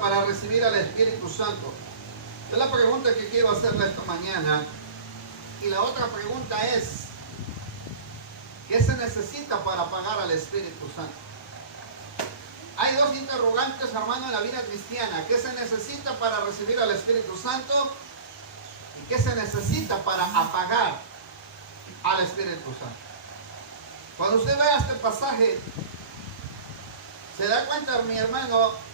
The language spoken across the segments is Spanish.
Para recibir al Espíritu Santo? Es la pregunta que quiero hacerle esta mañana. Y la otra pregunta es, ¿qué se necesita para pagar al Espíritu Santo? Hay dos interrogantes, hermano, en la vida cristiana. ¿Qué se necesita para recibir al Espíritu Santo? ¿Y qué se necesita para apagar al Espíritu Santo? Cuando usted vea este pasaje, se da cuenta, mi hermano,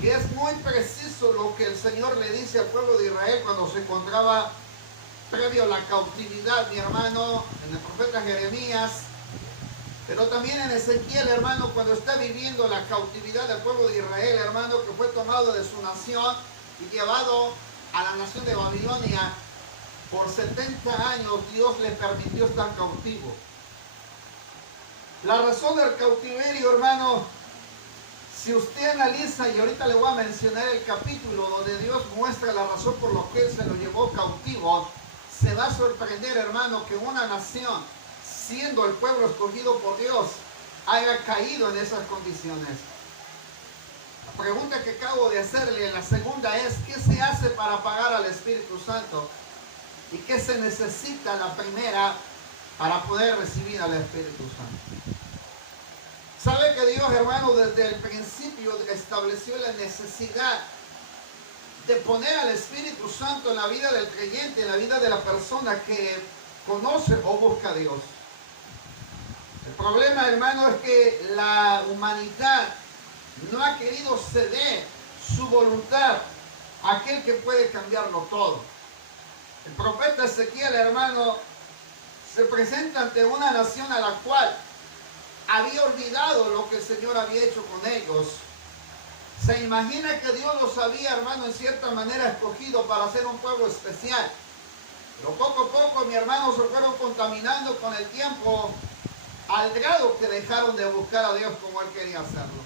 que es muy preciso lo que el Señor le dice al pueblo de Israel cuando se encontraba previo a la cautividad, mi hermano, en el profeta Jeremías, pero también en Ezequiel, hermano, cuando está viviendo la cautividad del pueblo de Israel, hermano, que fue tomado de su nación y llevado a la nación de Babilonia. Por 70 años Dios le permitió estar cautivo. La razón del cautiverio, hermano, si usted analiza, y ahorita le voy a mencionar el capítulo donde Dios muestra la razón por la que Él se lo llevó cautivo, se va a sorprender, hermano, que una nación, siendo el pueblo escogido por Dios, haya caído en esas condiciones. La pregunta que acabo de hacerle, la segunda es, ¿qué se hace para pagar al Espíritu Santo? ¿Y qué se necesita, la primera, para poder recibir al Espíritu Santo? ¿Sabe que Dios, hermano, desde el principio estableció la necesidad de poner al Espíritu Santo en la vida del creyente, en la vida de la persona que conoce o busca a Dios? El problema, hermano, es que la humanidad no ha querido ceder su voluntad a aquel que puede cambiarlo todo. El profeta Ezequiel, hermano, se presenta ante una nación a la cual había olvidado lo que el Señor había hecho con ellos. Se imagina que Dios los había, hermano, en cierta manera escogido para ser un pueblo especial. Pero poco a poco, mi hermano, se fueron contaminando con el tiempo al grado que dejaron de buscar a Dios como Él quería hacerlo.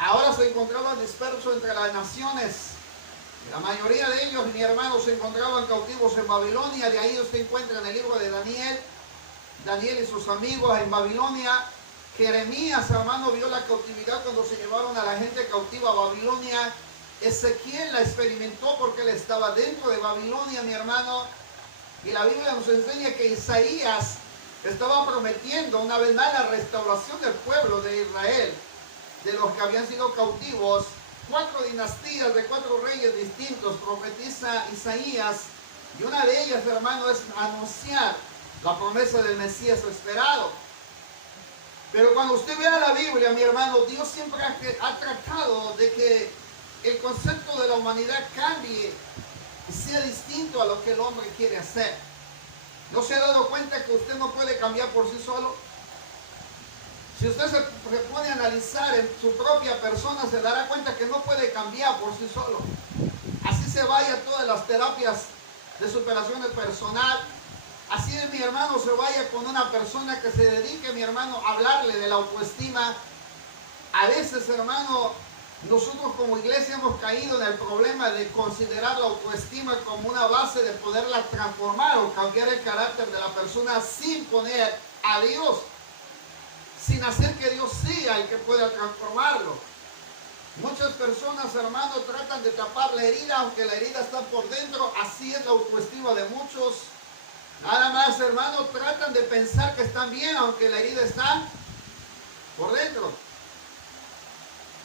Ahora se encontraban dispersos entre las naciones. La mayoría de ellos, mi hermano, se encontraban cautivos en Babilonia. De ahí usted encuentra en el libro de Daniel y sus amigos en Babilonia. Jeremías, hermano, vio la cautividad cuando se llevaron a la gente cautiva a Babilonia. Ezequiel la experimentó porque él estaba dentro de Babilonia, mi hermano. Y la Biblia nos enseña que Isaías estaba prometiendo una vez más la restauración del pueblo de Israel, de los que habían sido cautivos. 4 dinastías de 4 reyes distintos profetiza Isaías, y una de ellas, hermano, es anunciar la promesa del Mesías esperado. Pero cuando usted vea la Biblia, mi hermano, Dios siempre ha tratado de que el concepto de la humanidad cambie y sea distinto a lo que el hombre quiere hacer. ¿No se ha dado cuenta que usted no puede cambiar por sí solo? Si usted se pone a analizar en su propia persona, se dará cuenta que no puede cambiar por sí solo. Así se vaya a todas las terapias de superación personal. Así es, mi hermano, se vaya con una persona que se dedique, mi hermano, a hablarle de la autoestima. A veces, hermano, nosotros como iglesia hemos caído en el problema de considerar la autoestima como una base de poderla transformar o cambiar el carácter de la persona sin poner a Dios, sin hacer que Dios sea el que pueda transformarlo. Muchas personas, hermano, tratan de tapar la herida, aunque la herida está por dentro. Así es la autoestima de muchos. Nada más, hermano, tratan de pensar que están bien, aunque la herida está por dentro.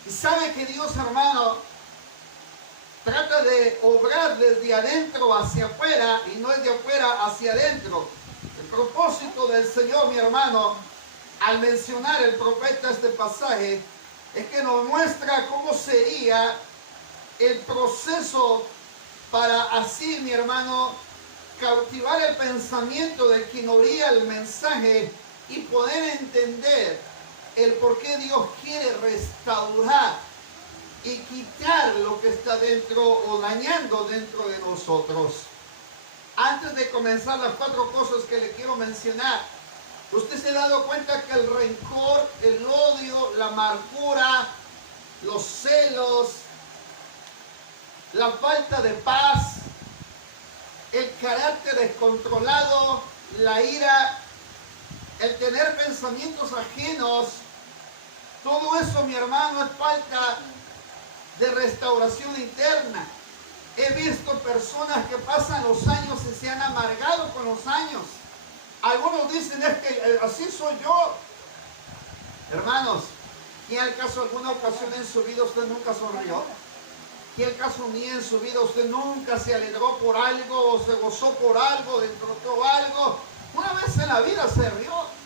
Y sabe que Dios, hermano, trata de obrar desde adentro hacia afuera y no es de afuera hacia adentro. El propósito del Señor, mi hermano, al mencionar el profeta este pasaje, es que nos muestra cómo sería el proceso para así, mi hermano, cautivar el pensamiento de quien oía el mensaje y poder entender el por qué Dios quiere restaurar y quitar lo que está dentro o dañando dentro de nosotros. Antes de comenzar las 4 cosas que le quiero mencionar, usted se ha dado cuenta que el rencor, el odio, la amargura, los celos, la falta de paz, el carácter descontrolado, la ira, el tener pensamientos ajenos, todo eso, mi hermano, es falta de restauración interna. He visto personas que pasan los años y se han amargado con los años. Algunos dicen, es que así soy yo. Hermanos, ¿y al caso alguna ocasión en su vida usted nunca sonrió? ¿Y el caso ni en su vida usted nunca se alegró por algo o se gozó por algo, disfrutó algo? Una vez en la vida se rió.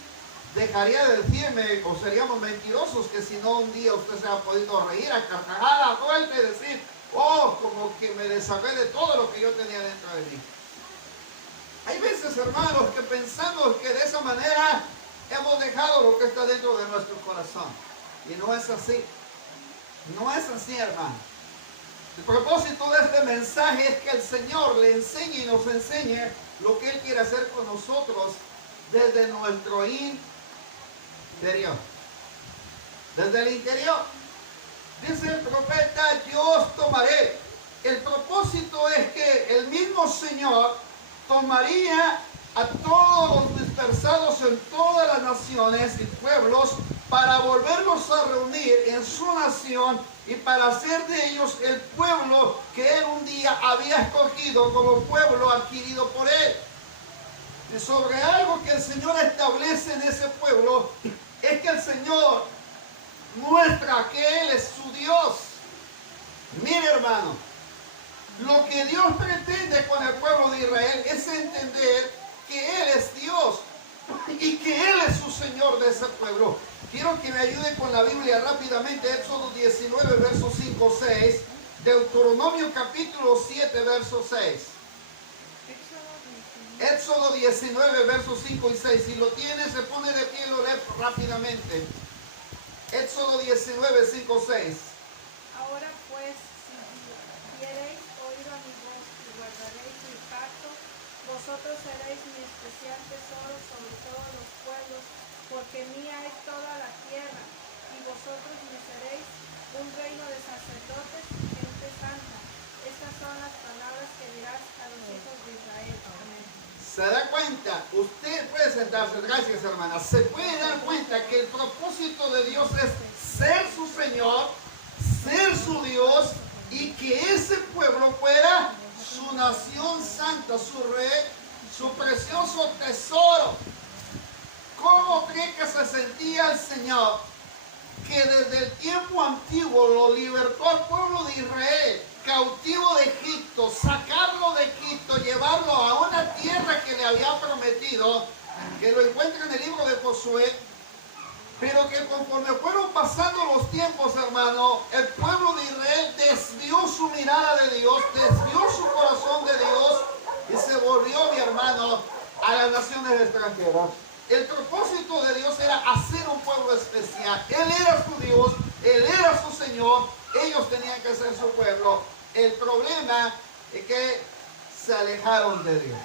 Dejaría de decirme, o seríamos mentirosos, que si no un día usted se ha podido reír a carcajadas fuerte y decir, oh, como que me deshagué de todo lo que yo tenía dentro de mí. Hay veces, hermanos, que pensamos que de esa manera hemos dejado lo que está dentro de nuestro corazón. Y no es así. No es así, hermano. El propósito de este mensaje es que el Señor le enseñe y nos enseñe lo que Él quiere hacer con nosotros desde nuestro interior. Desde el interior. Dice el profeta, yo os tomaré. El propósito es que el mismo Señor tomaría a todos los dispersados en todas las naciones y pueblos para volverlos a reunir en su nación y para hacer de ellos el pueblo que Él un día había escogido como pueblo adquirido por Él. Y sobre algo que el Señor establece en ese pueblo es que el Señor muestra que Él es su Dios. Mire, hermano, lo que Dios pretende con el pueblo de Israel es entender que Él es Dios y que Él es su Señor de ese pueblo. Quiero que me ayude con la Biblia rápidamente. Éxodo 19, versos 5, 6. Deuteronomio capítulo 7, verso 6. Éxodo 19, versos 5 y 6. Si lo tiene, se pone de pie y lo lee rápidamente. Éxodo 19, 5, 6. Ahora pues, si diereis oído a mi voz y guardaréis mi pacto, vosotros seréis mi especial tesoro sobre todos los pueblos, porque mía es toda la tierra, y vosotros me seréis un reino de sacerdotes y gente santa. Estas son las palabras que dirás a los hijos de Israel. Amén. ¿Se da cuenta? Usted puede sentarse, gracias hermana. Se puede dar cuenta que el propósito de Dios es ser su Señor, ser su Dios y que ese pueblo fuera su nación santa, su rey, su precioso tesoro. ¿Cómo cree que se sentía el Señor? Que desde el tiempo antiguo lo libertó al pueblo de Israel, cautivo de Egipto, sacarlo de Egipto, llevarlo a una tierra que le había prometido, que lo encuentra en el libro de Josué, pero que conforme fueron pasando los tiempos, hermano, el pueblo de Israel desvió su mirada de Dios, desvió su corazón de Dios y se volvió, mi hermano, a las naciones extranjeras. El propósito de Dios era hacer un pueblo especial. Él era su Dios, Él era su Señor, ellos tenían que ser su pueblo. El problema es que se alejaron de Dios.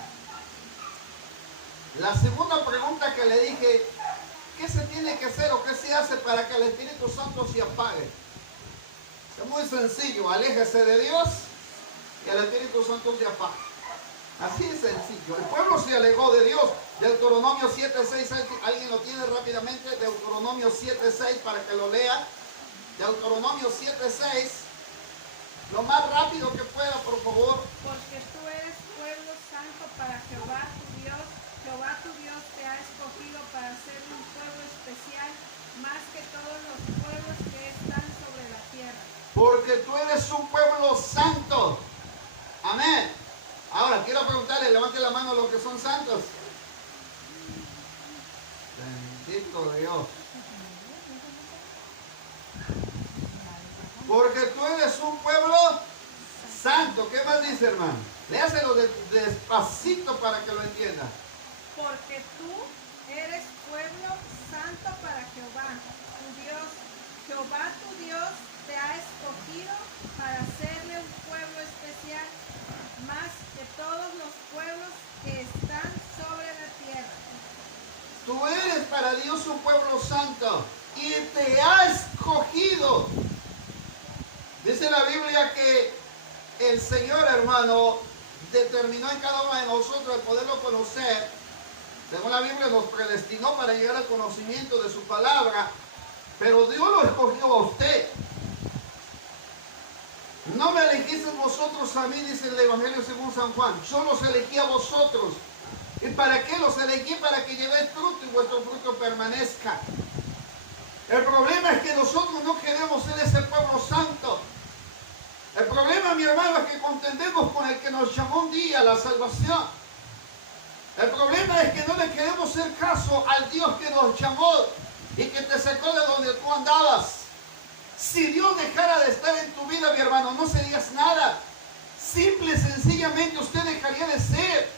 La segunda pregunta que le dije, ¿qué se tiene que hacer o qué se hace para que el Espíritu Santo se apague? Es muy sencillo, aléjese de Dios y el Espíritu Santo se apaga. Así es sencillo. El pueblo se alejó de Dios. Deuteronomio 7:6, alguien lo tiene rápidamente. Deuteronomio 7:6 para que lo lea. Deuteronomio 7:6. Lo más rápido que pueda, por favor. Porque tú eres pueblo santo para Jehová tu Dios. Jehová tu Dios te ha escogido para ser un pueblo especial, más que todos los pueblos que están sobre la tierra. Porque tú eres un pueblo pueblo santo. Amén. Ahora quiero preguntarle, levante la mano los que son santos. Bendito Dios. Porque tú eres un pueblo santo. ¿Qué más dice, hermano? Léaselo despacito para que lo entienda. Porque tú eres pueblo santo para Jehová, tu Dios. Jehová tu Dios te ha escogido para hacerle un pueblo especial, más que todos los pueblos que están sobre la tierra. Tú eres para Dios un pueblo santo y te ha escogido. Dice la Biblia que el Señor, hermano, determinó en cada uno de nosotros el poderlo conocer. Según la Biblia nos predestinó para llegar al conocimiento de su palabra, pero Dios lo escogió a usted. No me elegiste vosotros a mí, dice el Evangelio según San Juan. Yo los elegí a vosotros. ¿Y para qué los elegí? Para que llevéis fruto y vuestro fruto permanezca. El problema es que nosotros no queremos ser ese pueblo santo. El problema, mi hermano, es que contendemos con el que nos llamó un día a la salvación. El problema es que no le queremos hacer caso al Dios que nos llamó y que te sacó de donde tú andabas. Si Dios dejara de estar en tu vida, mi hermano, no serías nada. Simple y sencillamente usted dejaría de ser.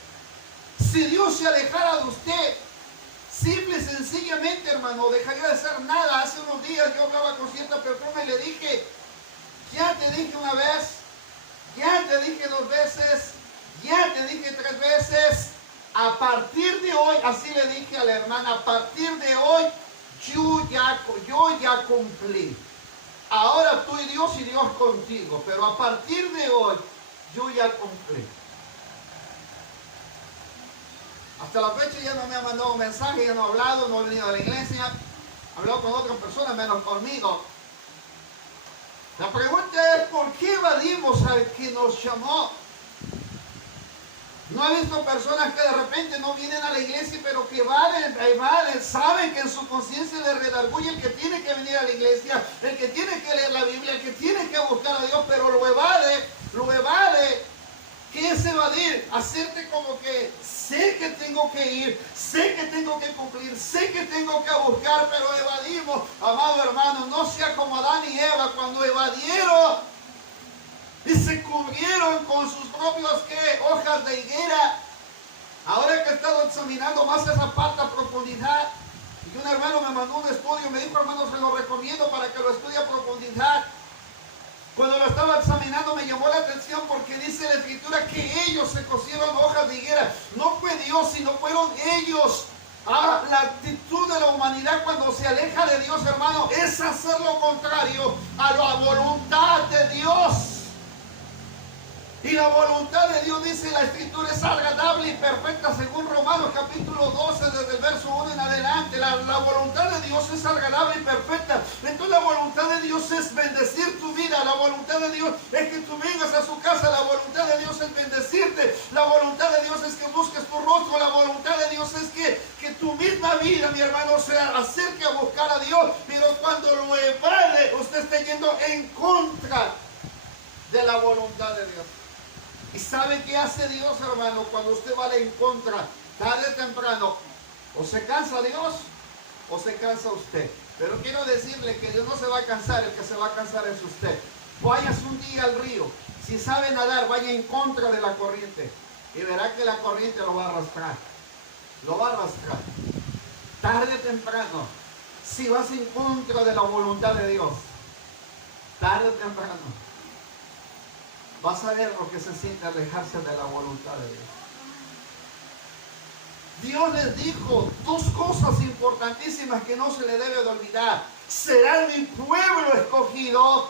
Si Dios se alejara de usted, simple y sencillamente, hermano, dejaría de ser nada. Hace unos días yo hablaba con cierta persona y le dije, ya te dije una vez, ya te dije 2 veces, ya te dije 3 veces. A partir de hoy, así le dije a la hermana, a partir de hoy, yo ya cumplí. Ahora tú y Dios contigo, pero a partir de hoy, yo ya cumplí. Hasta la fecha ya no me ha mandado un mensaje, ya no ha hablado, no ha venido a la iglesia, ha hablado con otras personas, menos conmigo. La pregunta es, ¿por qué evadimos al que nos llamó? ¿No ha visto personas que de repente no vienen a la iglesia, pero que evaden, saben que en su conciencia les redarguye el que tiene que venir a la iglesia, el que tiene que leer la Biblia, el que tiene que buscar a Dios, pero lo evade? ¿Qué es evadir? Hacerte como que sé que tengo que ir, sé que tengo que cumplir, sé que tengo que buscar, pero evadimos. Amado hermano, no sea como Adán y Eva cuando evadieron y se cubrieron con sus propios hojas de higuera. Ahora que he estado examinando más esa parte a profundidad, y un hermano me mandó un estudio, me dijo, hermano, se lo recomiendo para que lo estudie a profundidad. Cuando lo estaba examinando me llamó la atención porque dice la Escritura que ellos se cosieron hojas de higuera. No fue Dios, sino fueron ellos. La actitud de la humanidad cuando se aleja de Dios, hermano, es hacer lo contrario a la voluntad de Dios. Y la voluntad de Dios, dice la Escritura, es agradable y perfecta según Romanos capítulo 12, desde el verso 1 en adelante. La voluntad de Dios es agradable y perfecta. Entonces la voluntad de Dios es bendecir tu vida. La voluntad de Dios es que tú vengas a su casa. La voluntad de Dios es bendecirte. La voluntad de Dios es que busques tu rostro. La voluntad de Dios es que tu misma vida, mi hermano, se acerque a buscar a Dios. Pero cuando lo evade, usted está yendo en contra de la voluntad de Dios. ¿Y sabe qué hace Dios, hermano? Cuando usted va en contra, tarde o temprano, o se cansa Dios, o se cansa usted. Pero quiero decirle que Dios no se va a cansar, el que se va a cansar es usted. Vayas un día al río, si sabe nadar, vaya en contra de la corriente, y verá que la corriente lo va a arrastrar. Lo va a arrastrar. Tarde o temprano, si vas en contra de la voluntad de Dios, tarde o temprano, vas a ver lo que se siente alejarse de la voluntad de Dios. Dios les dijo 2 cosas importantísimas que no se le debe de olvidar. Será mi pueblo escogido,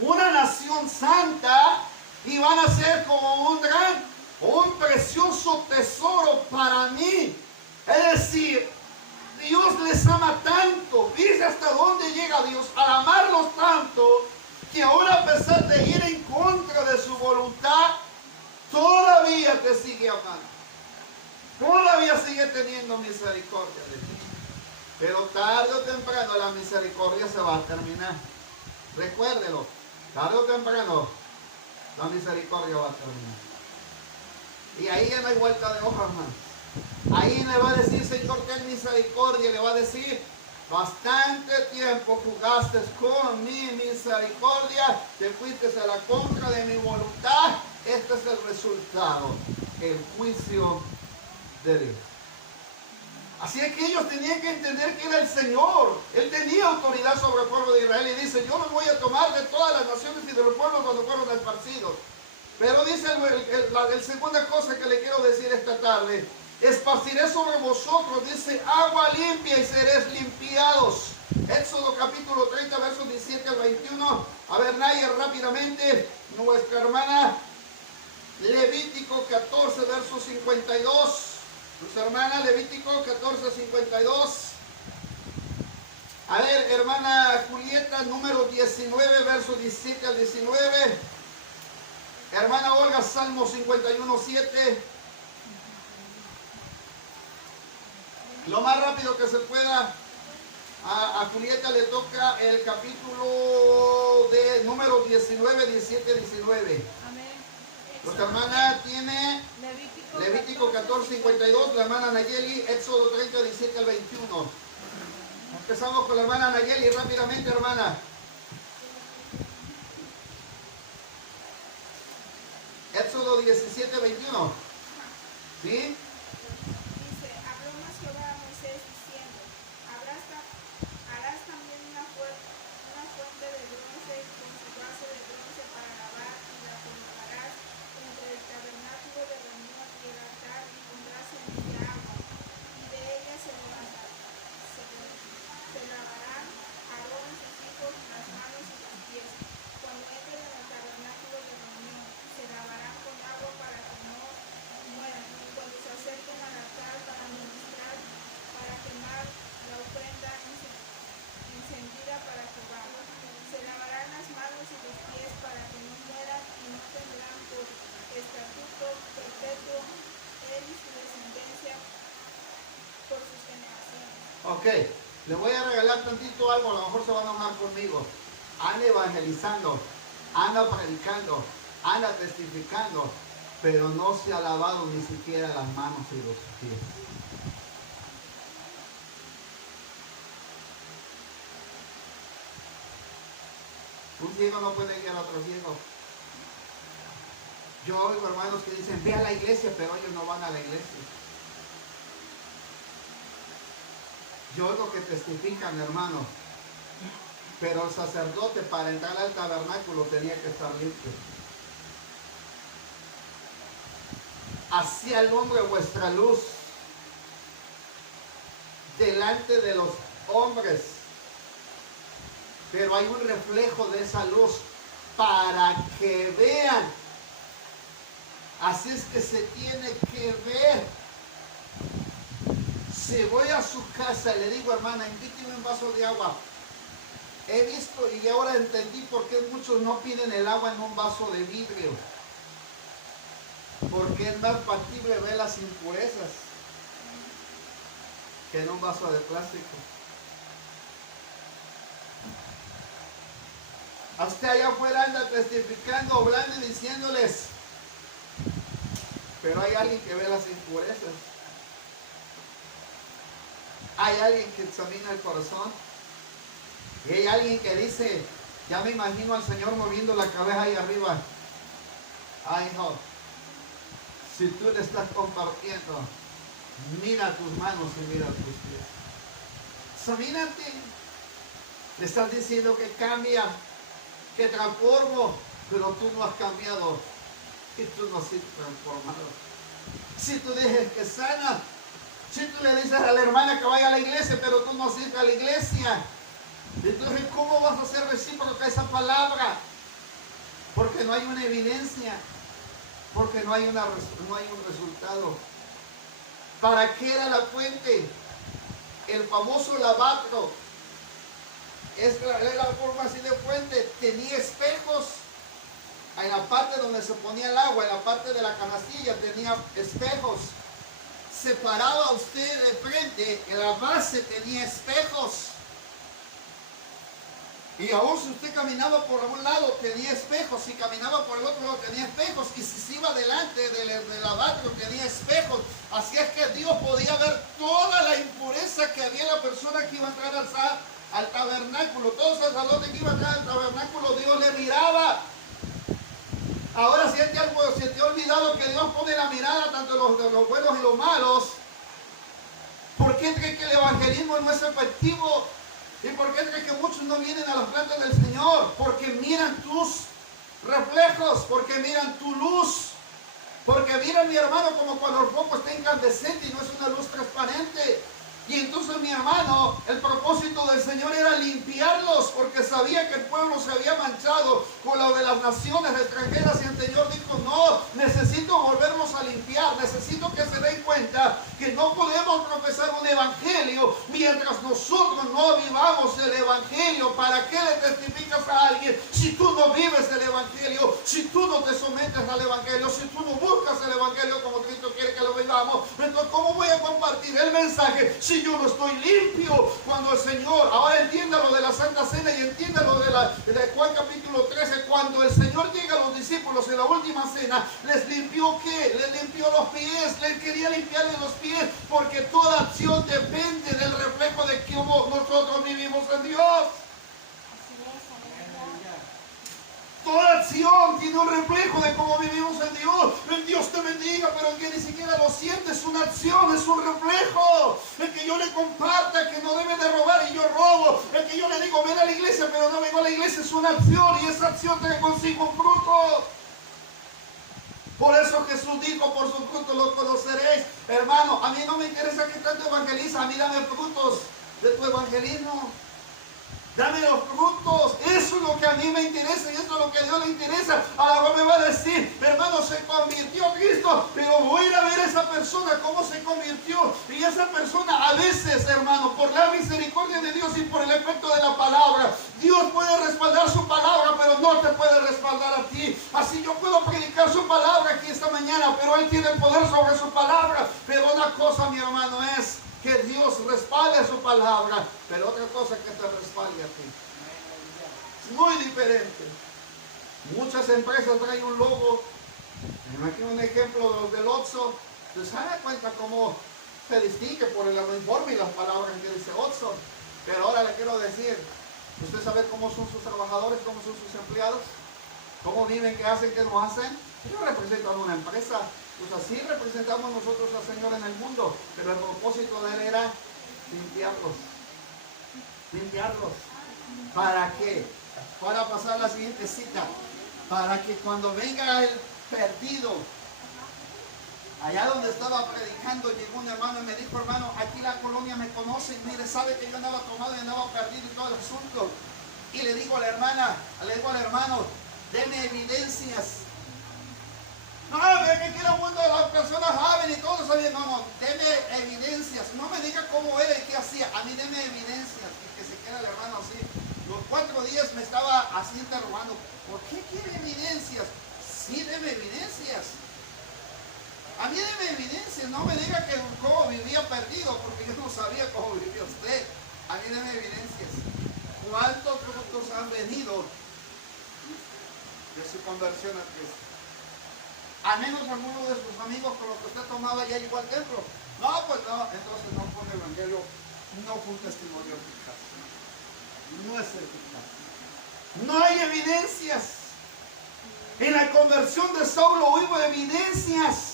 una nación santa, y van a ser como un precioso tesoro para mí. Es decir, Dios les ama tanto. Dice hasta dónde llega Dios al amarlos tanto, que ahora a pesar de ir en contra de su voluntad, todavía te sigue amando. Todavía sigue teniendo misericordia de ti. Pero tarde o temprano la misericordia se va a terminar. Recuérdelo, tarde o temprano la misericordia va a terminar. Y ahí ya no hay vuelta de hoja, hermano. Ahí le va a decir, Señor, ten misericordia. Le va a decir, bastante tiempo jugaste con mi misericordia, te fuiste a la contra de mi voluntad. Este es el resultado, el juicio de Dios. Así es que ellos tenían que entender que era el Señor. Él tenía autoridad sobre el pueblo de Israel y dice, yo los voy a tomar de todas las naciones y de los pueblos donde fueron esparcidos. Pero dice la segunda cosa que le quiero decir esta tarde, esparciré sobre vosotros, dice, agua limpia y seréis limpiados. Éxodo capítulo 30, versos 17 al 21. A ver, Naya, rápidamente, nuestra hermana. Levítico 14, verso 52. Nuestra hermana, Levítico 14, 52. A ver, hermana Julieta, número 19, verso 17 al 19. Hermana Olga, Salmo 51, 7. Lo más rápido que se pueda. A Julieta le toca el capítulo de número 19, 17, 19. Amén. Nuestra hermana tiene Levítico 14, 52. La hermana Nayeli, Éxodo 30, 17 al 21. Empezamos con la hermana Nayeli rápidamente, hermana. Éxodo 17, 21. ¿Sí? Dice, habló más Jehová a Moisés diciendo, harás también una fuente de bronce con su base de bronce para lavar y la colocarás entre el tabernáculo de reunión y el altar y pondrás en ella agua y de ella se lavarán Aarón y sus hijos las manos y los pies. Cuando entren en el tabernáculo de reunión se lavarán con agua para que no mueran. Cuando se acerquen al altar para ministrar, para quemar la ofrenda encendida para Jehová, se lavarán las manos y los pies para que no mueran y no tendrán por estatuto perpetuo él y su descendencia por sus generaciones. Ok, le voy a regalar tantito algo, a lo mejor se van a enojar conmigo. Anda evangelizando, anda predicando, anda testificando, pero no se ha lavado ni siquiera las manos y los pies. Un ciego no puede guiar a otro ciego. Yo oigo hermanos que dicen, ve a la iglesia, pero ellos no van a la iglesia. Yo oigo que testifican, hermano, pero el sacerdote para entrar al tabernáculo tenía que estar limpio. Así alumbre vuestra luz delante de los hombres, pero hay un reflejo de esa luz para que vean. Así es que se tiene que ver. Si voy a su casa y le digo, hermana, invíteme un vaso de agua. He visto y ahora entendí por qué muchos no piden el agua en un vaso de vidrio. Porque es más factible ver las impurezas que en un vaso de plástico. A usted allá afuera anda testificando, hablando y diciéndoles, pero hay alguien que ve las impurezas. Hay alguien que examina el corazón. Y hay alguien que dice, ya me imagino al Señor moviendo la cabeza ahí arriba. Ay, hijo, si tú le estás compartiendo, mira tus manos y mira tus pies. Examínate. Le estás diciendo que cambia, que transformo, pero tú no has cambiado y tú no has sido transformado. Si tú dices que sana, si tú le dices a la hermana que vaya a la iglesia, pero tú no has ido a la iglesia, entonces ¿cómo vas a hacer recíproca esa palabra? Porque no hay una evidencia, porque no hay un resultado. ¿Para qué era la fuente? El famoso lavacro es la forma así de fuente. Tenía espejos en la parte donde se ponía el agua, en la parte de la canastilla tenía espejos. Se paraba usted de frente, en la base tenía espejos. Y aún si usted caminaba por un lado tenía espejos, si caminaba por el otro lado tenía espejos, y si se iba delante del lavatorio tenía espejos. Así es que Dios podía ver toda la impureza que había en la persona que iba a entrar al tabernáculo. Todo sacerdote que iba a entrar al tabernáculo, Dios le miraba. Ahora si te ha olvidado que Dios pone la mirada tanto de los buenos y los malos, ¿por qué cree que el evangelismo no es efectivo? ¿Y por qué cree que muchos no vienen a los plantas del Señor? Porque miran tus reflejos, porque miran tu luz, porque miran, mi hermano, como cuando el foco está incandescente y no es una luz transparente. Y entonces, mi hermano, el propósito del Señor era limpiarlos, porque sabía que el pueblo se había manchado con lo de las naciones extranjeras, y el Señor dijo: no, necesito volverlos a limpiar, necesito que se den cuenta que no podemos profesar un evangelio mientras nosotros no vivamos el evangelio. ¿Para qué le testificas a alguien si tú no vives el evangelio, si tú no te sometes al evangelio, si tú no buscas el evangelio como Cristo quiere que lo vivamos? Entonces, ¿cómo voy a compartir el mensaje si yo no estoy limpio? Cuando el Señor, ahora entienda lo de la Santa Cena y entienda lo de Juan capítulo 13, cuando el Señor llega a los discípulos en la última cena, ¿les limpió qué? Les limpió los pies, les quería limpiarles los pies, porque toda acción depende del reflejo de cómo nosotros vivimos en Dios. Toda acción tiene un reflejo de cómo vivimos en Dios. El Dios te bendiga, pero el que ni siquiera lo siente es una acción, es un reflejo. El que yo le comparta que no debe de robar y yo robo. El que yo le digo ven a la iglesia, pero no vengo a la iglesia, es una acción, y esa acción trae consigo un fruto. Por eso Jesús dijo: por sus frutos los conoceréis. Hermano, a mí no me interesa que tanto evangeliza, a mí dame frutos de tu evangelismo. Dame los frutos, eso es lo que a mí me interesa y eso es lo que a Dios le interesa. Ahora me va a decir: hermano, se convirtió a Cristo, pero voy a ir a ver a esa persona cómo se convirtió. Y esa persona a veces, hermano, por la misericordia de Dios y por el efecto de la palabra, Dios puede respaldar su palabra, pero no te puede respaldar a ti. Así yo puedo predicar su palabra aquí esta mañana, pero Él tiene el poder sobre su palabra. Pero una cosa, mi hermano, es que Dios respalde su palabra, pero otra cosa que te respalde a ti. Es muy diferente. Muchas empresas traen un logo. Aquí un ejemplo del Oxxo. ¿Se da cuenta cómo se distingue por el uniforme y las palabras que dice Oxxo? Pero ahora le quiero decir: ¿usted sabe cómo son sus trabajadores, cómo son sus empleados? ¿Cómo viven, qué hacen, qué no hacen? Ellos representan una empresa. Pues así representamos nosotros al Señor en el mundo, pero el propósito de Él era limpiarlos. Limpiarlos. ¿Para qué? Para pasar la siguiente cita. Para que cuando venga el perdido, allá donde estaba predicando, llegó un hermano y me dijo: hermano, aquí la colonia me conoce, mire, sabe que yo andaba tomado y andaba perdido y todo el asunto. Y le digo a la hermana, le digo al hermano: deme evidencias. No, que quiero mundo de las personas saben y todos saben. No, deme evidencias. No me diga cómo era y qué hacía. A mí deme evidencias. Y que se queda el hermano así. Los 4 días me estaba así interrogando: ¿por qué quiere evidencias? Sí, deme evidencias. A mí deme evidencias. No me diga que cómo vivía perdido, porque yo no sabía cómo vivía usted. A mí deme evidencias. ¿Cuántos frutos han venido de su conversión a Cristo? Al menos alguno de sus amigos con los que usted tomaba ya llegó al templo. No, pues no, entonces no fue un evangelio, no fue un testimonio eficaz. No es eficaz. No hay evidencias. En la conversión de Saulo hubo evidencias.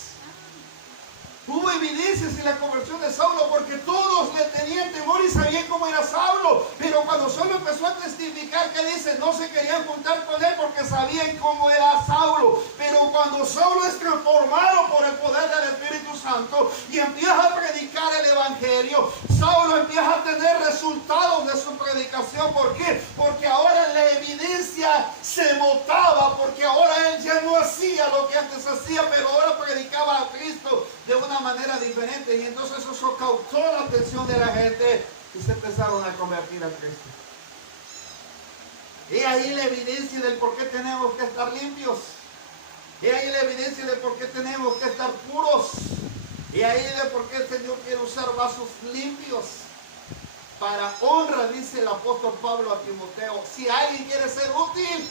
Hubo evidencias en la conversión de Saulo, porque todos le tenían temor y sabían cómo era Saulo. Pero cuando Saulo empezó a testificar, ¿qué dice? No se querían juntar con él porque sabían cómo era Saulo. Pero cuando Saulo es transformado por el poder del Espíritu Santo y empieza a predicar el evangelio, Saulo empieza a tener resultados de su predicación. ¿Por qué? Porque ahora la evidencia se notaba, porque ahora él ya no hacía lo que antes hacía, pero ahora predicaba a Cristo de una manera diferente, y entonces eso causó la atención de la gente y se empezaron a convertir a Cristo. Y ahí la evidencia del por qué tenemos que estar limpios. Y ahí la evidencia de por qué tenemos que estar puros. Y ahí de por qué el Señor quiere usar vasos limpios. para honra, dice el apóstol Pablo a Timoteo. Si alguien quiere ser útil,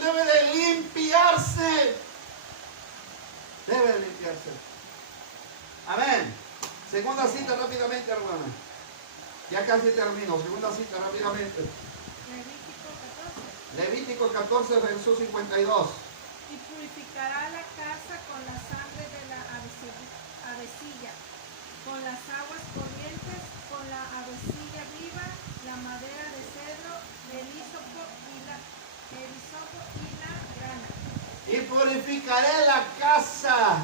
debe de limpiarse. Debe de limpiarse. Amén. Segunda cita rápidamente, hermana. Ya casi termino. Segunda cita rápidamente. Levítico 14, verso 52. Y purificará la casa con la sangre de la avecilla, con las aguas corrientes, con la avecilla viva, la madera de cedro, el hisopo y la grana. Y purificaré la casa.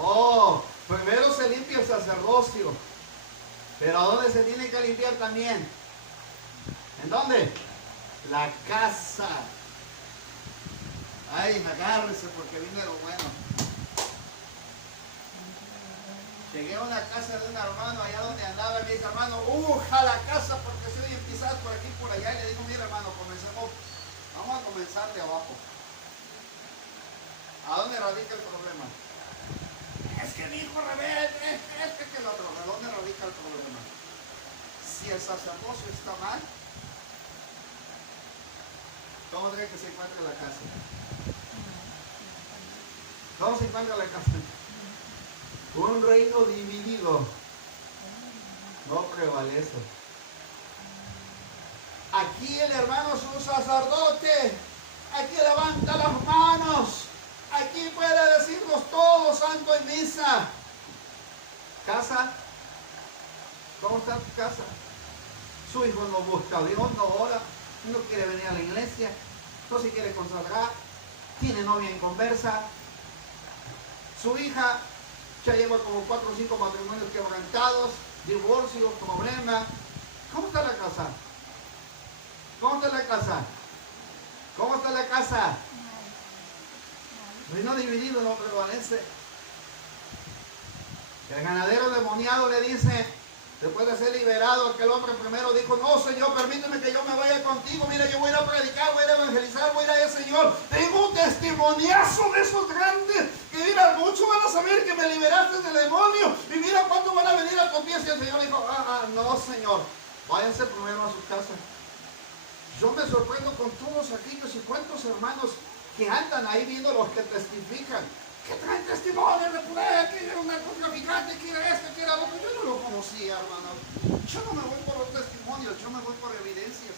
Oh, primero se limpia el sacerdocio. Pero ¿a dónde se tiene que limpiar también? ¿En dónde? La casa. Ay, agárrese porque viene lo bueno. Llegué a una casa de un hermano allá donde andaba, me dice, hermano, la casa porque se oyen pisadas por aquí y por allá. Y le digo, mira hermano, comencemos, vamos a comenzar de abajo. ¿A dónde radica el problema? Es que mi hijo rebelde, es que el otro. ¿A dónde radica el problema? Si el sacerdocio está mal, ¿cómo cree que se encuentra la casa? ¿Cómo se encuentra la casa? Un reino dividido no prevalece. Aquí el hermano es un sacerdote. Aquí levanta las manos. Aquí puede decirnos todo santo en misa. Casa, ¿cómo está tu casa? Su hijo no busca a Dios, no ora, no quiere venir a la iglesia, no se quiere consagrar, tiene novia en conversa. Su hija ya lleva como 4 o 5 matrimonios quebrantados, divorcios, problemas. ¿Cómo está la casa? ¿Cómo está la casa? ¿Cómo está la casa? Reino dividido no prevalece. El ganadero demoniado le dice, después de ser liberado, aquel hombre primero dijo, no Señor, permíteme que yo me vaya contigo, mira, yo voy a ir a predicar, voy a ir a evangelizar, voy a ir a ir, Señor, tengo un testimoniazo de esos grandes, que mira, muchos van a saber que me liberaste del demonio, y mira cuántos van a venir a tu pie. Y el Señor dijo, no Señor, váyanse primero a su casa. Yo me sorprendo con todos aquellos y cuántos hermanos que andan ahí viendo los que testifican, que traen testimonio de poder, que era un narcotraficante, que era esto, que era lo otro. Yo no lo conocía, hermano. Yo no me voy por los testimonios, yo me voy por evidencias.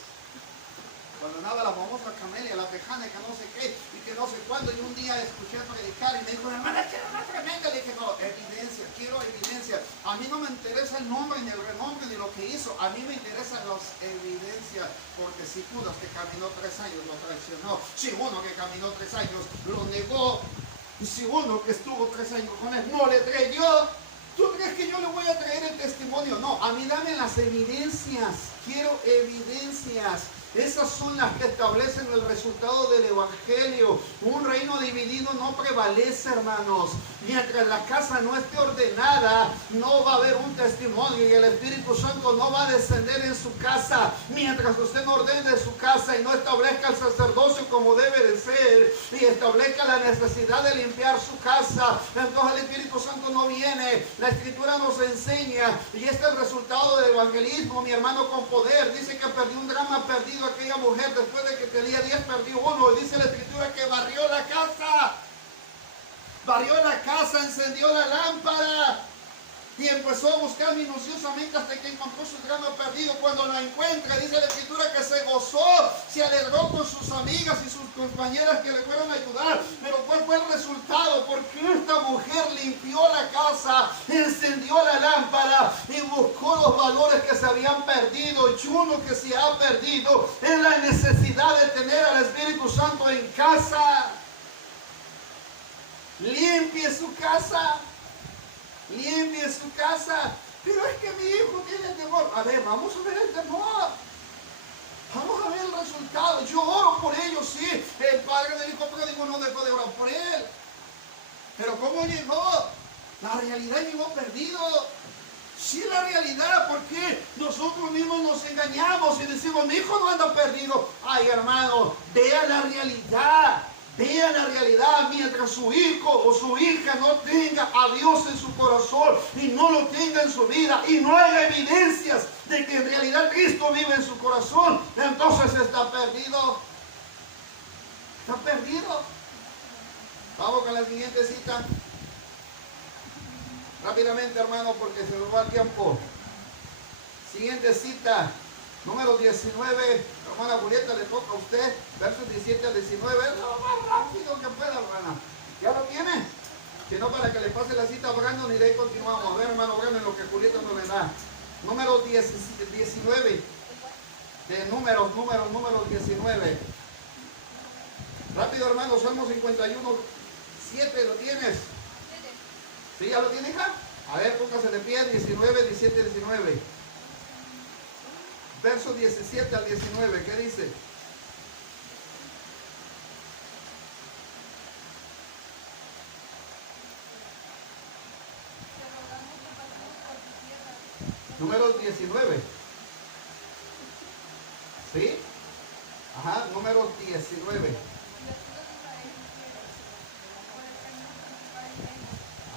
Cuando andaba la famosa Camelia, la tejana, que no sé qué, y que no sé cuándo, y un día escuché predicar y me dijo, hermana, que era una tremenda. Le dije, no, evidencia, quiero evidencia. A mí no me interesa el nombre, ni el renombre, ni lo que hizo. A mí me interesan las evidencias. Porque si Judas, que caminó 3 años, lo traicionó. Si uno que caminó 3 años, lo negó. Y si uno que estuvo 3 años con él, no le creyó. ¿Tú crees que yo le voy a traer el testimonio? No, a mí dame las evidencias. Quiero evidencias. Esas son las que establecen el resultado del evangelio. Un reino dividido no prevalece, hermanos. Mientras la casa no esté ordenada, no va a haber un testimonio y el Espíritu Santo no va a descender en su casa. Mientras usted no ordene su casa y no establezca el sacerdocio como debe de ser y establezca la necesidad de limpiar su casa, entonces el Espíritu Santo no viene. La Escritura nos enseña, y este es el resultado del evangelismo, mi hermano, con poder. Dice que perdió un drama perdido aquella mujer, después de que tenía 10 perdió 1. Dice la Escritura que barrió la casa, encendió la lámpara y empezó a buscar minuciosamente hasta que encontró su drama perdido. Cuando la encuentra, dice la Escritura que se gozó, se alegró con sus amigas y sus compañeras que le fueron a ayudar. Pero ¿cuál fue el resultado? Porque esta mujer limpió la casa, encendió la lámpara y buscó los valores que se habían perdido. Y uno que se ha perdido es la necesidad de tener al Espíritu Santo en casa. Limpie su casa. Limpie su casa. Pero es que mi hijo tiene temor. A ver, vamos a ver el temor. Vamos a ver el resultado. Yo oro por ellos, sí. El padre del hijo pródigo no dejó de orar por él. Pero ¿cómo llegó? La realidad llegó perdido. Sí, la realidad, porque nosotros mismos nos engañamos y decimos, mi hijo no anda perdido. Ay, hermano, vea la realidad. Vea la realidad. Mientras su hijo o su hija no tenga a Dios en su corazón y no lo tenga en su vida y no haya evidencias de que en realidad Cristo vive en su corazón, entonces está perdido. Está perdido. Vamos con la siguiente cita. Rápidamente, hermano, porque se nos va el tiempo. Siguiente cita, número 19. Hermana Julieta, le toca a usted, versos 17 al 19. Lo más rápido que pueda, hermana. ¿Ya lo tiene? Si no, para que le pase la cita a Brandon y de ahí continuamos. A ver, hermano Brandon, lo que Julieta no le da. Número 19. De número 19. Rápido, hermano, Salmo 51, 7, ¿lo tienes? ¿Sí, ya lo tiene, hija? A ver, póngase de pie, 19, 17, 19. Verso 17 al 19, ¿qué dice? Número 19. ¿Sí? Ajá, número 19.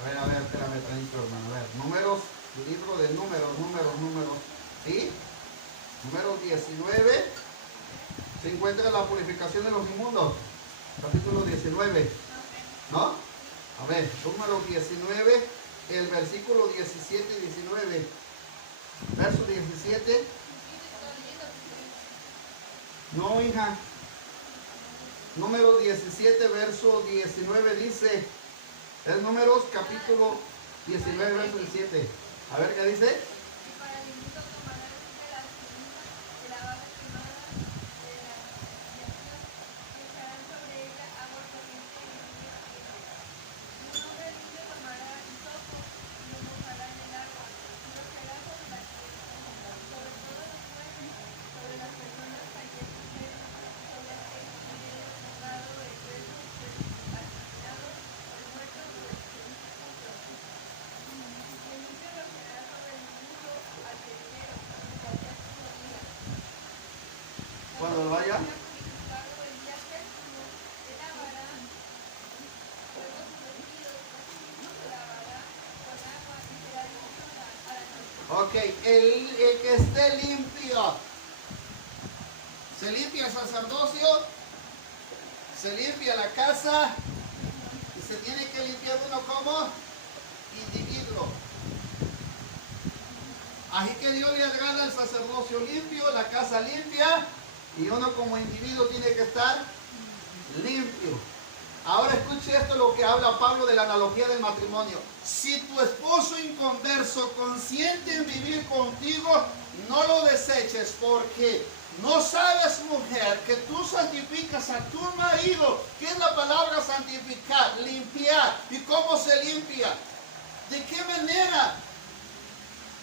A ver, espérame tantito, hermano. A ver, números, libro de números. ¿Sí? Número 19. Se encuentra la purificación de los inmundos. Capítulo 19. ¿No? A ver, número 19, el versículo 17 y 19. Verso 17. No, hija. Número 17, verso 19 dice. Es Números, capítulo 19, verso 17. A ver qué dice. Cuando lo vaya. Ok, el que esté limpio. Se limpia el sacerdocio, se limpia la casa y se tiene que limpiar uno como individuo. Así que Dios le agrada el sacerdocio limpio, la casa limpia y uno como individuo tiene que estar limpio. Ahora escuche esto, lo que habla Pablo de la analogía del matrimonio. Si tu esposo inconverso consiente en vivir contigo, no lo deseches, porque no sabes, mujer, que tú santificas a tu marido. ¿Qué es la palabra santificar? Limpiar. ¿Y cómo se limpia? ¿De qué manera?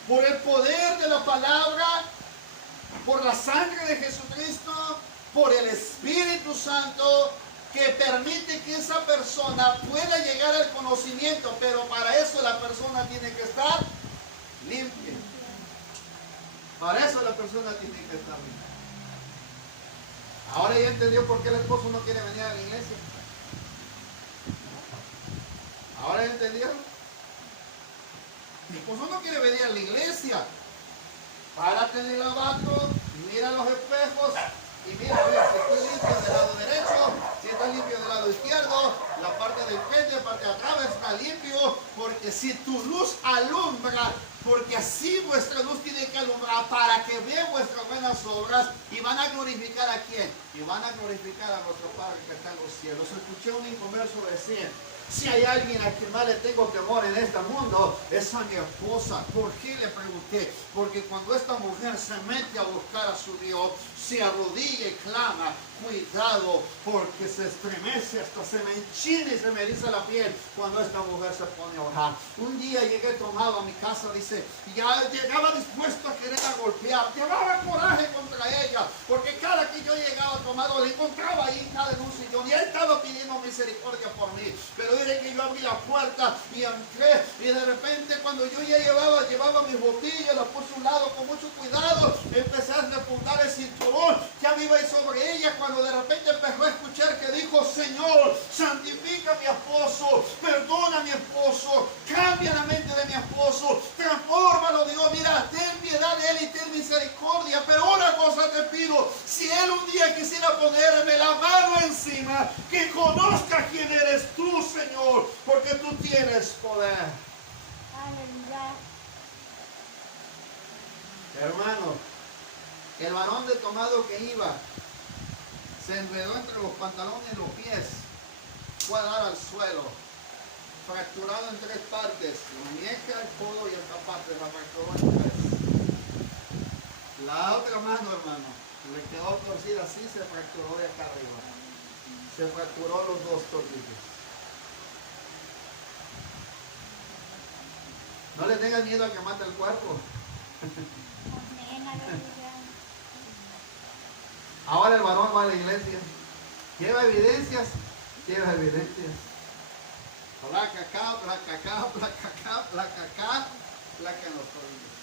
Por el poder de la palabra, por la sangre de Jesucristo, por el Espíritu Santo, que permite que esa persona pueda llegar al conocimiento, pero para eso la persona tiene que estar limpia. Para eso la persona tiene que estar limpia. Ahora ya entendió por qué el esposo no quiere venir a la iglesia. Ahora ya entendió. Mi esposo no quiere venir a la iglesia. Párate en el lavabo, mira los espejos y mira a ver si estoy limpio del lado derecho, si está limpio del lado izquierdo, la parte del frente, la parte de atrás está limpio, porque si tu luz alumbra, porque así vuestra luz tiene que alumbrar para que vean vuestras buenas obras y van a glorificar a quién, y van a glorificar a nuestro Padre que está en los cielos. Escuché un inconverso decir: si hay alguien a quien más le tengo temor en este mundo, es a mi esposa. ¿Por qué? Le pregunté. Porque cuando esta mujer se mete a buscar a su Dios, se arrodilla y clama, cuidado, porque se estremece, hasta se me enchina y se me eriza la piel cuando esta mujer se pone a orar. Un día llegué tomado a mi casa, dice, ya llegaba dispuesto a querer a golpear, llevaba coraje contra ella, porque cada que yo llegaba tomado, le encontraba ahí hincada en un sillón, y él estaba pidiendo misericordia por mí. Pero era que yo abrí la puerta y entré, y de repente cuando yo ya llevaba mis botellas, las puse a un lado con mucho cuidado, empecé a repuntar el cinturón, ya me iba a ir sobre ella, cuando de repente empezó a escuchar que dijo: Señor, Señor, santifica a mi esposo, perdona a mi esposo, cambia la mente de mi esposo, transfórmalo, Dios, mira, ten piedad de él y ten misericordia. Pero una cosa te pido, si él un día quisiera ponerme la mano encima, que conozca quién eres tú, Señor, porque tú tienes poder. Aleluya. Hermano, el varón de tomado que iba se enredó entre los pantalones y los pies, fue a dar al suelo, fracturado en 3 partes, la muñeca, el codo y el zapato, la fracturó en 3. La otra mano, hermano, le quedó torcida así, se fracturó de acá arriba, se fracturó los 2 tobillos. No le tengan miedo a que mate el cuerpo. Amén, aleluya. Ahora el varón va a la iglesia. Lleva evidencias. Lleva evidencias. Placa acá, placa acá, placa acá, placa acá, placa en los tobillos.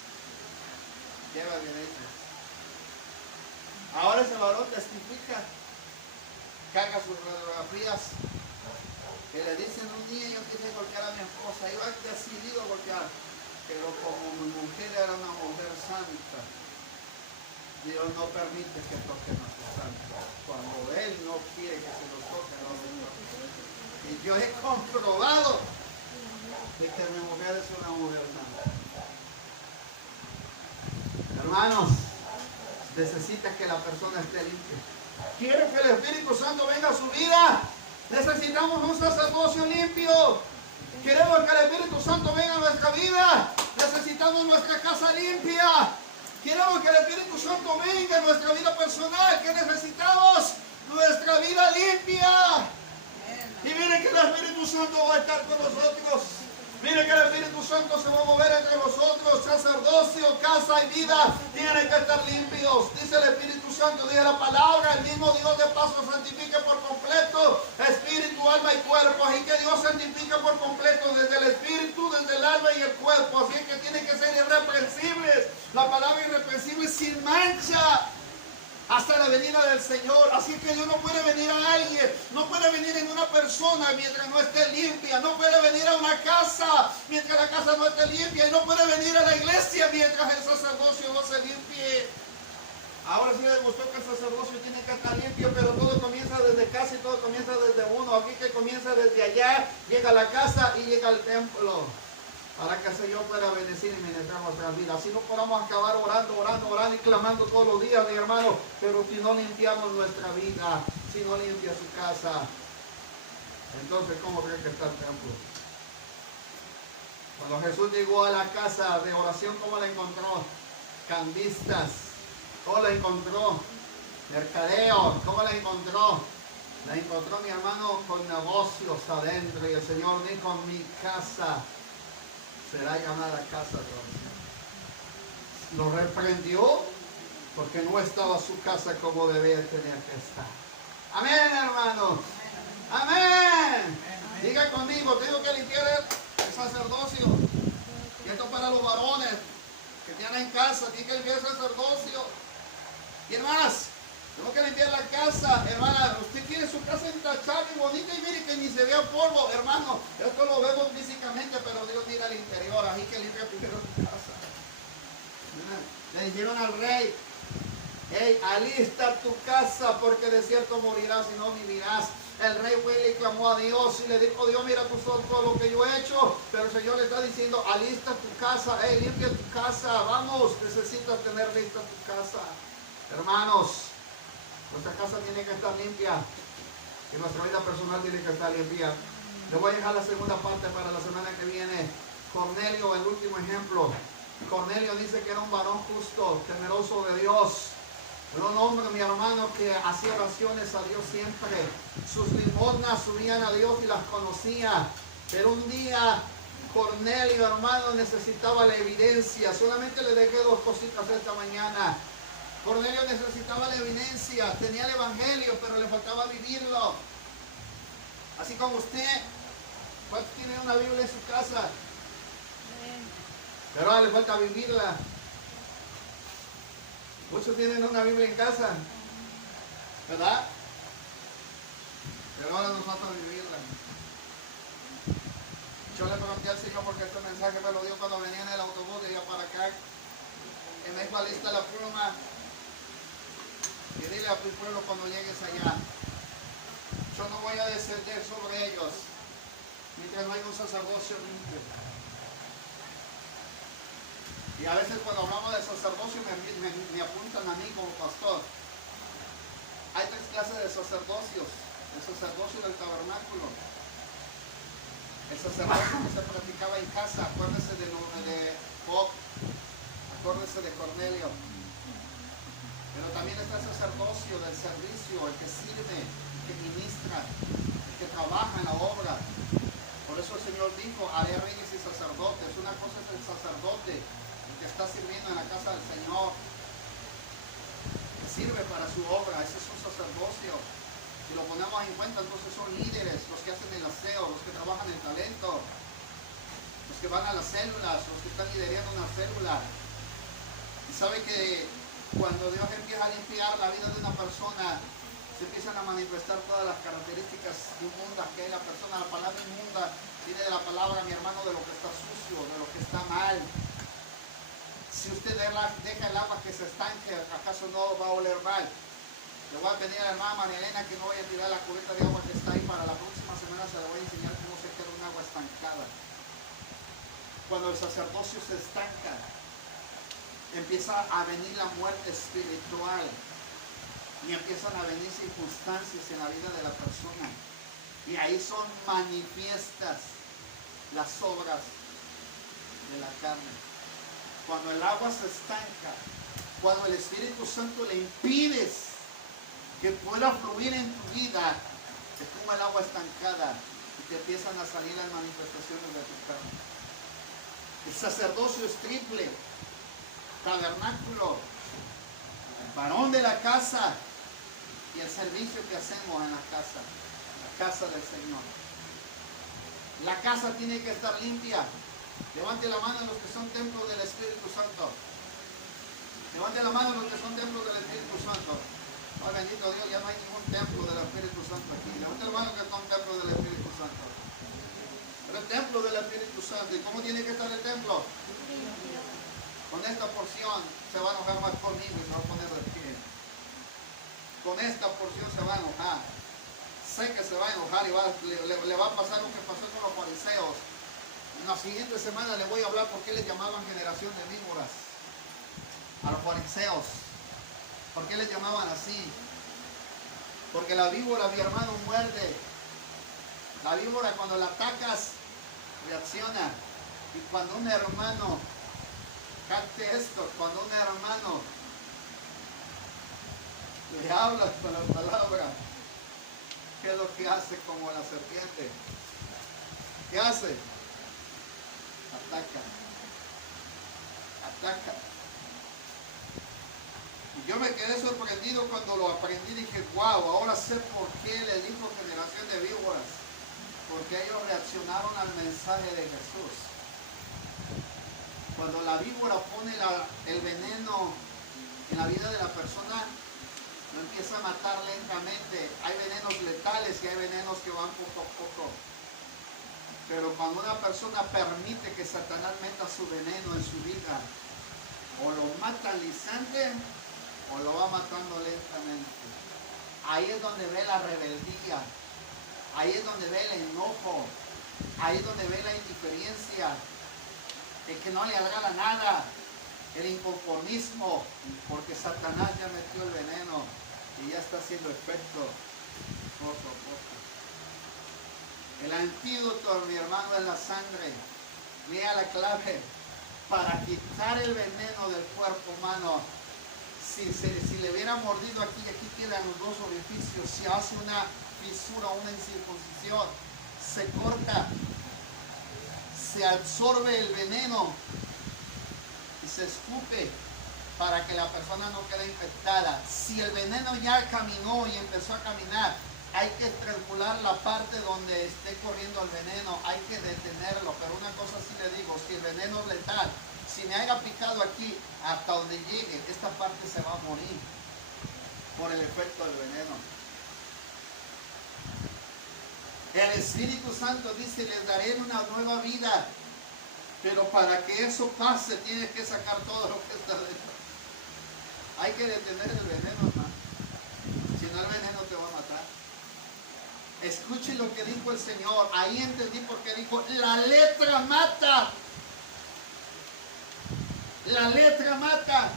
Lleva evidencias. Ahora ese varón testifica. Caga sus radiografías. Que le dicen un día yo quise golpear a mi esposa. Iba decidido a golpear. Pero como mi mujer era una mujer santa, Dios no permite que toque a nuestra santa. Cuando Él no quiere que se nos toque, no se toque. Y yo he comprobado de que mi mujer es una mujer santa. Hermanos, necesita que la persona esté limpia. ¿Quiere que el Espíritu Santo venga a su vida? Necesitamos un sacerdocio limpio. Queremos que el Espíritu Santo venga a nuestra vida. Necesitamos nuestra casa limpia. Queremos que el Espíritu Santo venga a nuestra vida personal. ¿Qué necesitamos? Nuestra vida limpia. Y miren que el Espíritu Santo va a estar con nosotros. Miren que el Espíritu Santo se va a mover entre nosotros. Sacerdocio, casa y vida tienen que estar limpios. Dice el Espíritu Santo, dice la palabra, el mismo Dios de paz os santifique por completo, espíritu, alma y cuerpo. Así que Dios santifica por completo desde el espíritu, desde el alma y el cuerpo. Así que tienen que ser irreprensibles. La palabra irreprensible sin mancha hasta la venida del Señor. Así que Dios no puede venir a alguien, no puede venir en una persona mientras no esté limpia, no puede venir a una casa mientras la casa no esté limpia, y no puede venir a la iglesia mientras el sacerdocio no se limpie. Ahora sí les gustó que el sacerdocio tiene que estar limpio, pero todo comienza desde casa y todo comienza desde uno. Aquí que comienza desde allá, llega a la casa y llega al templo. Para que el Señor pueda bendecir y ministrar nuestras vidas. Si no podamos acabar orando y clamando todos los días, mi hermano. Pero si no limpiamos nuestra vida, si no limpia su casa, entonces ¿cómo creen que está el templo? Cuando Jesús llegó a la casa de oración, ¿cómo la encontró? Cambistas. ¿Cómo la encontró? Mercadeo. ¿Cómo la encontró? La encontró, mi hermano, con negocios adentro. Y el Señor dijo, mi casa será llamada casa de oración. Lo reprendió porque no estaba su casa como debía tener que estar. Amén, hermano. Amén. Diga conmigo, tengo que limpiar el sacerdocio. Y esto para los varones que tienen casa, tienen que limpiar el sacerdocio. Y hermanas, tengo que limpiar la casa, hermana. Usted quiere su casa intachable y bonita y mire que ni se vea polvo, hermano. Esto lo vemos físicamente, pero Dios mira al interior. Así que limpia primero tu casa. Le dijeron al rey, hey, alista tu casa porque de cierto morirás y no vivirás. El rey fue y le clamó a Dios y le dijo, Dios, mira tú todo lo que yo he hecho. Pero el Señor le está diciendo, alista tu casa, hey, limpia tu casa. Vamos, necesitas tener lista tu casa. Hermanos, nuestra casa tiene que estar limpia y nuestra vida personal tiene que estar limpia. Le voy a dejar la segunda parte para la semana que viene. Cornelio, el último ejemplo. Cornelio dice que era un varón justo, temeroso de Dios. Era un hombre, mi hermano, que hacía oraciones a Dios siempre. Sus limosnas subían a Dios y las conocía. Pero un día Cornelio, hermano, necesitaba la evidencia. Solamente le dejé 2 cositas esta mañana. Cornelio necesitaba la evidencia, tenía el evangelio, pero le faltaba vivirlo. Así como usted, ¿cuántos tienen una Biblia en su casa? Pero ahora le falta vivirla. Muchos tienen una Biblia en casa, ¿verdad? Pero ahora nos falta vivirla. Yo le pregunté al Señor porque este mensaje me lo dio cuando venía en el autobús de allá para acá. Y me dijo, alista la pluma y dile a tu pueblo cuando llegues allá. Yo no voy a descender sobre ellos mientras no haya un sacerdocio limpio. Y a veces cuando hablamos de sacerdocio me apuntan a mí como pastor. Hay tres clases de sacerdocios. El sacerdocio del tabernáculo. El sacerdocio que se practicaba en casa. Acuérdese de Job. Acuérdese de Cornelio. Pero también está el sacerdocio del servicio, el que sirve, el que ministra, el que trabaja en la obra. Por eso el Señor dijo, haré reyes y sacerdotes. Una cosa es el sacerdote, el que está sirviendo en la casa del Señor, que sirve para su obra. Ese es un sacerdocio. Si lo ponemos en cuenta, entonces son líderes, los que hacen el aseo, los que trabajan el talento, los que van a las células, los que están liderando una célula. Y sabe que cuando Dios empieza a limpiar la vida de una persona, se empiezan a manifestar todas las características inmundas que hay la persona. La palabra inmunda viene de la palabra, mi hermano, de lo que está sucio, de lo que está mal. Si usted deja el agua que se estanque, ¿acaso no va a oler mal? Le voy a pedir a la hermana María Elena que no vaya a tirar la cubeta de agua que está ahí. Para la próxima semana se le voy a enseñar cómo se queda un agua estancada. Cuando el sacerdocio se estanca, empieza a venir la muerte espiritual y empiezan a venir circunstancias en la vida de la persona, y ahí son manifiestas las obras de la carne. Cuando el agua se estanca, cuando el Espíritu Santo le impides que pueda fluir en tu vida, es como el agua estancada y te empiezan a salir las manifestaciones de tu carne. El sacerdocio es triple: tabernáculo, el varón de la casa y el servicio que hacemos en la casa del Señor. La casa tiene que estar limpia. Levante la mano los que son templos del Espíritu Santo. Levante la mano los que son templos del Espíritu Santo. Oh, bendito Dios, ya no hay ningún templo del Espíritu Santo aquí. Levante la mano los que son templos del Espíritu Santo. Pero el templo del Espíritu Santo. ¿Y cómo tiene que estar el templo? Con esta porción se va a enojar más conmigo y se va a poner de pie. Con esta porción se va a enojar. Sé que se va a enojar y le va a pasar lo que pasó con los fariseos. En la siguiente semana le voy a hablar por qué les llamaban generación de víboras a los fariseos. ¿Por qué les llamaban así? Porque la víbora, mi hermano, muerde. La víbora, cuando la atacas, reacciona. Y cuando un hermano, capte esto, cuando un hermano le hablas con la palabra, ¿qué es lo que hace como la serpiente? ¿Qué hace? Ataca. Ataca. Y yo me quedé sorprendido cuando lo aprendí. Dije, wow, ahora sé por qué le dijo generación de víboras. Porque ellos reaccionaron al mensaje de Jesús. Cuando la víbora pone el veneno en la vida de la persona, lo empieza a matar lentamente. Hay venenos letales y hay venenos que van poco a poco. Pero cuando una persona permite que Satanás meta su veneno en su vida, o lo mata al instante o lo va matando lentamente. Ahí es donde ve la rebeldía, ahí es donde ve el enojo, ahí es donde ve la indiferencia, el que no le agrada nada, el inconformismo, porque Satanás ya metió el veneno y ya está haciendo efecto poco a poco. El antídoto, mi hermano, es la sangre. Lea la clave para quitar el veneno del cuerpo humano. Si le hubiera mordido aquí y aquí quedan los dos orificios, si hace una fisura, una incircuncisión, se corta, se absorbe el veneno y se escupe para que la persona no quede infectada. Si el veneno ya caminó y empezó a caminar, hay que estrangular la parte donde esté corriendo el veneno, hay que detenerlo. Pero una cosa sí le digo, si el veneno es letal, si me haya picado aquí, hasta donde llegue, esta parte se va a morir por el efecto del veneno. El Espíritu Santo dice, les daré una nueva vida. Pero para que eso pase, tiene que sacar todo lo que está dentro. Hay que detener el veneno, hermano. Si no, el veneno te va a matar. Escuche lo que dijo el Señor. Ahí entendí por qué dijo, la letra mata. La letra mata,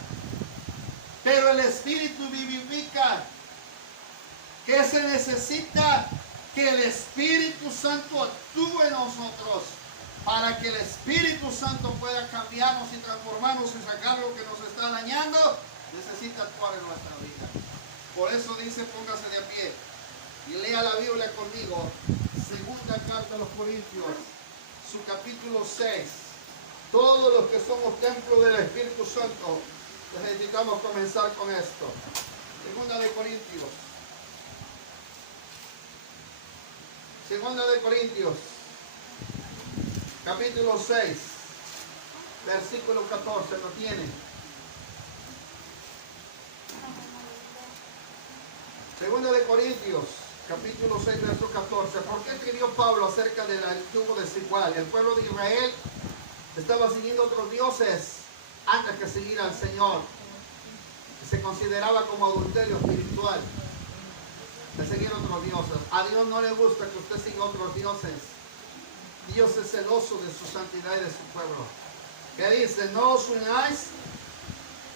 pero el Espíritu vivifica. ¿Qué se necesita? Que el Espíritu Santo actúe en nosotros. Para que el Espíritu Santo pueda cambiarnos y transformarnos y sacar lo que nos está dañando, necesita actuar en nuestra vida. Por eso dice, póngase de pie y lea la Biblia conmigo. Segunda carta a los Corintios, su capítulo 6. Todos los que somos templo del Espíritu Santo, necesitamos comenzar con esto. Segunda de Corintios. Segunda de Corintios, capítulo 6, versículo 14, ¿lo tiene? Segunda de Corintios, capítulo 6, verso 14. ¿Por qué escribió Pablo acerca del yugo desigual? El pueblo de Israel estaba siguiendo otros dioses antes que seguir al Señor. Se consideraba como adulterio espiritual de seguir otros dioses. A Dios no le gusta que usted siga otros dioses. Dios es celoso de su santidad y de su pueblo. ¿Qué dice? No os unáis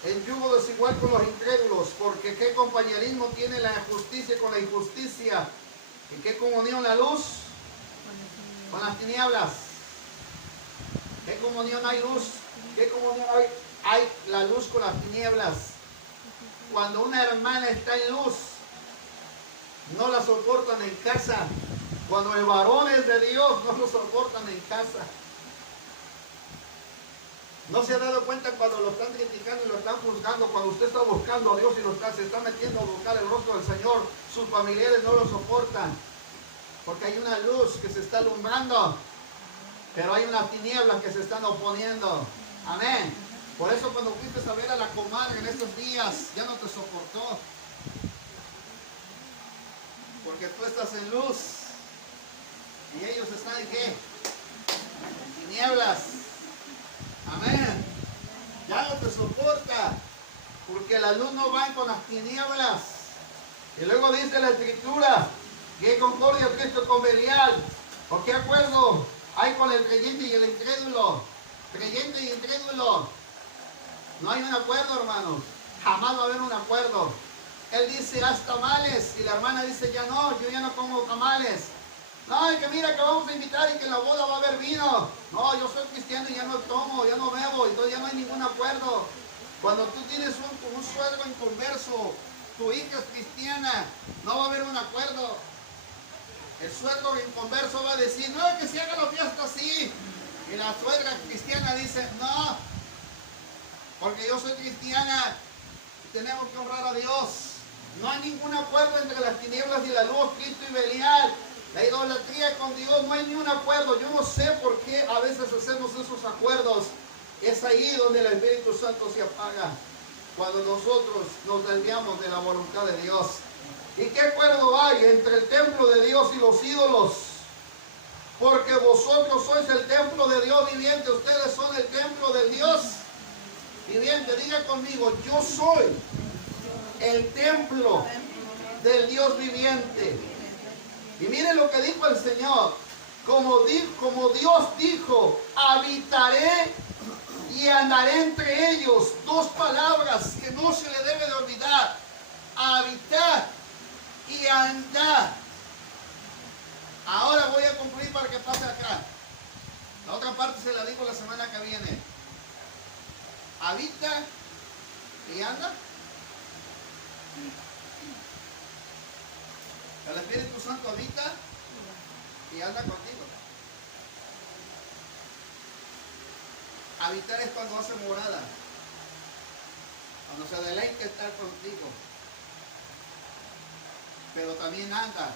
en yugo desigual con los incrédulos, porque qué compañerismo tiene la justicia con la injusticia, y qué comunión la luz con las tinieblas. ¿Qué comunión hay luz? ¿Qué comunión hay la luz con las tinieblas? Cuando una hermana está en luz, no la soportan en casa. Cuando el varón es de Dios, no lo soportan en casa. ¿No se ha dado cuenta cuando lo están criticando y lo están juzgando? Cuando usted está buscando a Dios y se está metiendo a buscar el rostro del Señor, sus familiares no lo soportan. Porque hay una luz que se está alumbrando, pero hay unas tinieblas que se están oponiendo. Amén. Por eso cuando fuiste a ver a la comadre en estos días, ya no te soportó. Porque tú estás en luz. Y ellos están en ¿qué? En tinieblas. Amén. Ya no te soporta. Porque la luz no va con las tinieblas. Y luego dice la Escritura, ¿qué concordia Cristo con Belial? ¿O qué acuerdo hay con el creyente y el incrédulo? Creyente y incrédulo. No hay un acuerdo, hermanos. Jamás va a haber un acuerdo. Él dice, haz tamales. Y la hermana dice, ya no, yo ya no como tamales. No, y que mira que vamos a invitar y que en la boda va a haber vino. No, yo soy cristiano y ya no tomo, ya no bebo. Entonces ya no hay ningún acuerdo. Cuando tú tienes un suegro inconverso, tu hija es cristiana, no va a haber un acuerdo. El suegro inconverso va a decir, no, que se haga la fiesta así. Y la suegra cristiana dice, no, porque yo soy cristiana y tenemos que honrar a Dios. No hay ningún acuerdo entre las tinieblas y la luz, Cristo y Belial. La idolatría con Dios, no hay ni un acuerdo. Yo no sé por qué a veces hacemos esos acuerdos. Es ahí donde el Espíritu Santo se apaga, cuando nosotros nos desviamos de la voluntad de Dios. ¿Y qué acuerdo hay entre el templo de Dios y los ídolos? Porque vosotros sois el templo de Dios viviente. Ustedes son el templo de Dios viviente. Diga conmigo, yo soy el templo del Dios viviente. Y miren lo que dijo el Señor. Como Dios dijo, habitaré y andaré entre ellos. Dos palabras que no se le debe de olvidar. Habitar y andar. Ahora voy a concluir para que pase acá. La otra parte se la digo la semana que viene. Habita y anda. El Espíritu Santo habita y anda contigo. Habitar es cuando hace morada, cuando se deleita estar contigo. Pero también anda,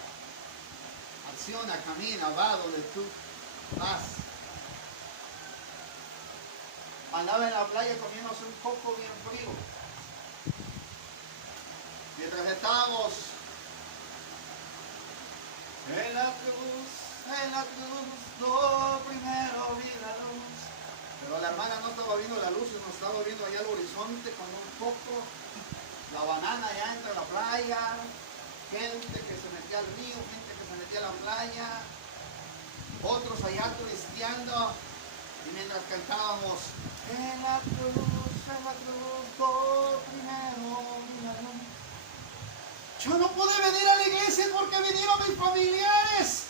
acciona, camina, va donde tú vas. Andaba en la playa comiéndose un coco bien frío. Mientras estábamos en la cruz, En la cruz, lo primero vi la luz. Pero la hermana no estaba viendo la luz, sino estaba viendo allá el horizonte con un poco, la banana allá entre la playa, gente que se metía al río, gente que se metía a la playa, otros allá turisteando, y mientras cantábamos, en la cruz, lo primero vi la luz. Yo no pude venir a la iglesia porque vinieron mis familiares.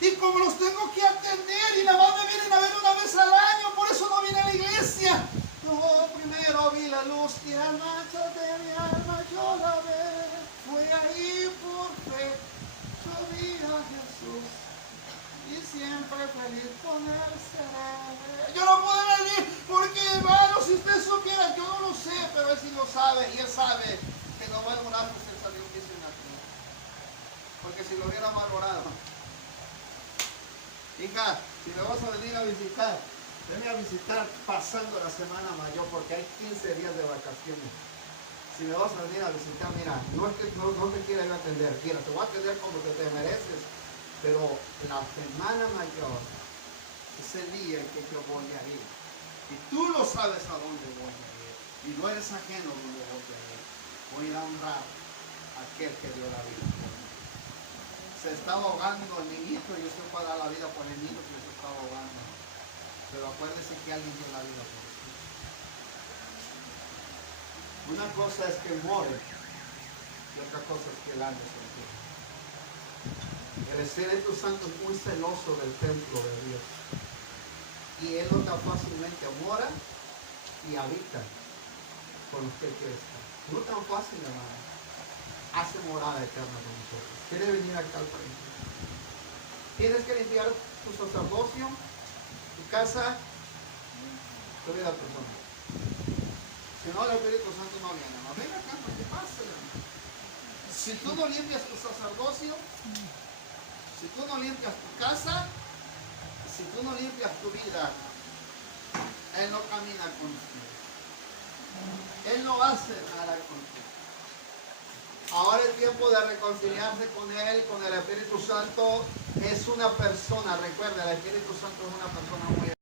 Y como los tengo que atender y nada más me vienen a ver una vez al año, por eso no vine a la iglesia. Yo primero vi la luz y al macho de mi alma yo la ve. Fue ahí por fe, yo vi a Jesús y siempre feliz con él seré. Yo no puedo venir porque, hermano, si usted supiera, yo no lo sé, pero él sí lo sabe y él sabe que no va a orar, pues él salió que hizo una cruz. Porque si lo hubiera mal orado. Hija, si me vas a venir a visitar, venme a visitar pasando la semana mayor porque hay 15 días de vacaciones. Si me vas a venir a visitar, mira, no es que no te quiera yo atender, mira, te voy a atender como que te mereces, pero la semana mayor es el día en que yo voy a ir. Y tú lo sabes a dónde voy a ir. Y no eres ajeno a dónde voy a ir. Voy a ir a honrar a aquel que dio la vida por mí. Se estaba ahogando el niñito y usted va a dar la vida por el niño que se estaba ahogando. Pero acuérdese que alguien dio la vida por usted. Una cosa es que muere y otra cosa es que el alma se entiende. El Espíritu Santo es muy celoso del templo de Dios. Y Él no tan fácilmente mora y habita con los que quiere estar. No tan fácil, hermano. Hace morada eterna con nosotros. Quiere venir acá al frente. Tienes que limpiar tu sacerdocio, tu casa, tu vida personal. Si no, el Espíritu Santo no viene. No venga acá, no te pase. Si tú no limpias tu sacerdocio, si tú no limpias tu casa, si tú no limpias tu vida, Él no camina contigo. Él no hace nada contigo. Ahora es tiempo de reconciliarse con Él, con el Espíritu Santo. Es una persona, recuerda, el Espíritu Santo es una persona muy